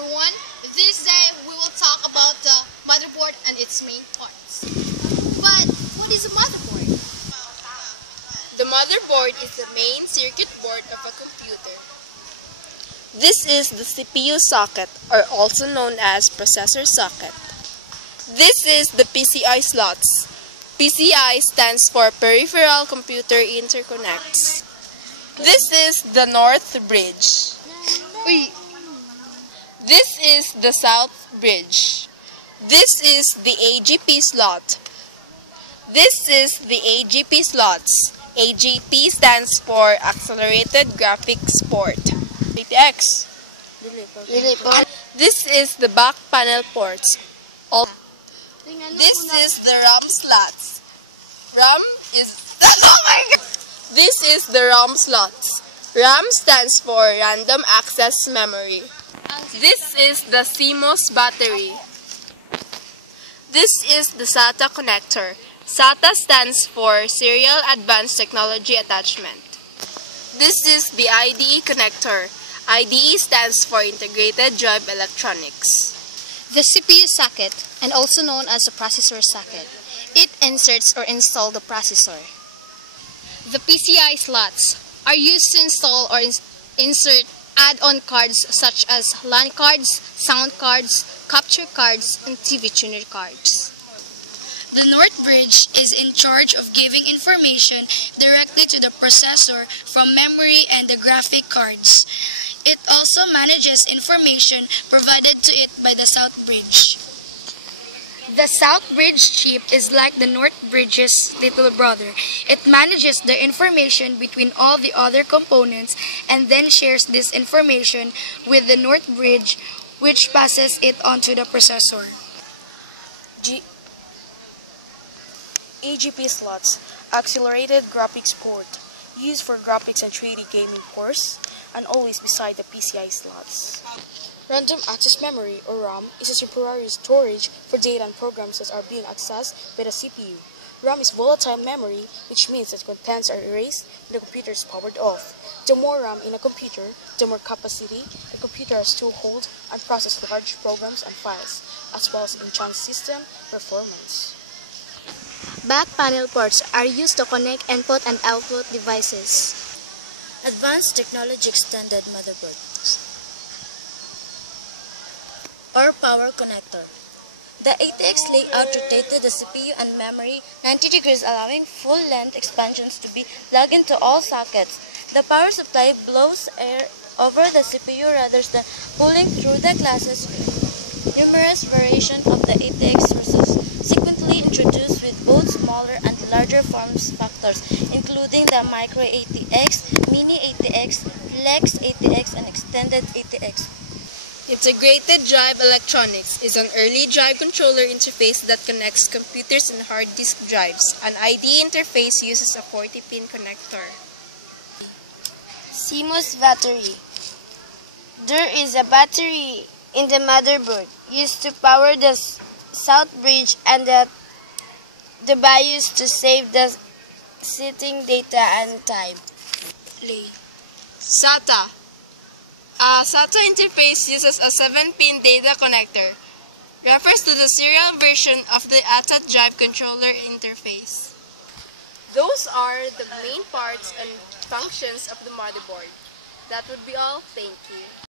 everyone. This day we will talk about the motherboard and its main parts. But what is a motherboard? The motherboard is the main circuit board of a computer. This is the CPU socket, or also known as processor socket. This is the PCI slots. PCI stands for Peripheral Computer Interconnects. This is the North Bridge. This is the South Bridge. This is the AGP slot. This is the AGP slots. AGP stands for Accelerated Graphics Port. ATX. This is the back panel ports. This is the RAM slots. RAM is oh my God. This is the RAM slots. RAM stands for Random Access Memory. This is the CMOS battery. This is the SATA connector. SATA stands for Serial Advanced Technology Attachment. This is the IDE connector. IDE stands for Integrated Drive Electronics. The CPU socket, and also known as the processor socket. It inserts or install the processor. The PCI slots are used to install or insert add-on cards such as LAN cards, sound cards, capture cards, and TV tuner cards. The North Bridge is in charge of giving information directly to the processor from memory and the graphic cards. It also manages information provided to it by the South Bridge. The South Bridge chip is like the North Bridge's little brother. It manages the information between all the other components and then shares this information with the North Bridge, which passes it on to the processor. AGP slots, Accelerated Graphics Port, used for graphics and 3D gaming cores, and always beside the PCI slots. Random Access Memory, or RAM, is a temporary storage for data and programs that are being accessed by the CPU. RAM is volatile memory, which means that contents are erased when the computer is powered off. The more RAM in a computer, the more capacity the computer has to hold and process large programs and files, as well as enhance system performance. Back panel ports are used to connect input and output devices. Advanced Technology Extended Motherboard or Power Connector. The ATX layout rotated the CPU and memory 90 degrees, allowing full-length expansions to be plugged into all sockets. The power supply blows air over the CPU rather than pulling through the classes. Numerous variations of the ATX were subsequently introduced with both smaller and larger form factors, including the Micro ATX, Mini ATX, Flex ATX, and Extended ATX. Integrated Drive Electronics is an early drive controller interface that connects computers and hard disk drives. An IDE interface uses a 40-pin connector. CMOS battery. There is a battery in the motherboard used to power the South Bridge and the BIOS to save the sitting data and time. SATA. A SATA interface uses a 7-pin data connector. Refers to the serial version of the ATA drive controller interface. Those are the main parts and functions of the motherboard. That would be all. Thank you.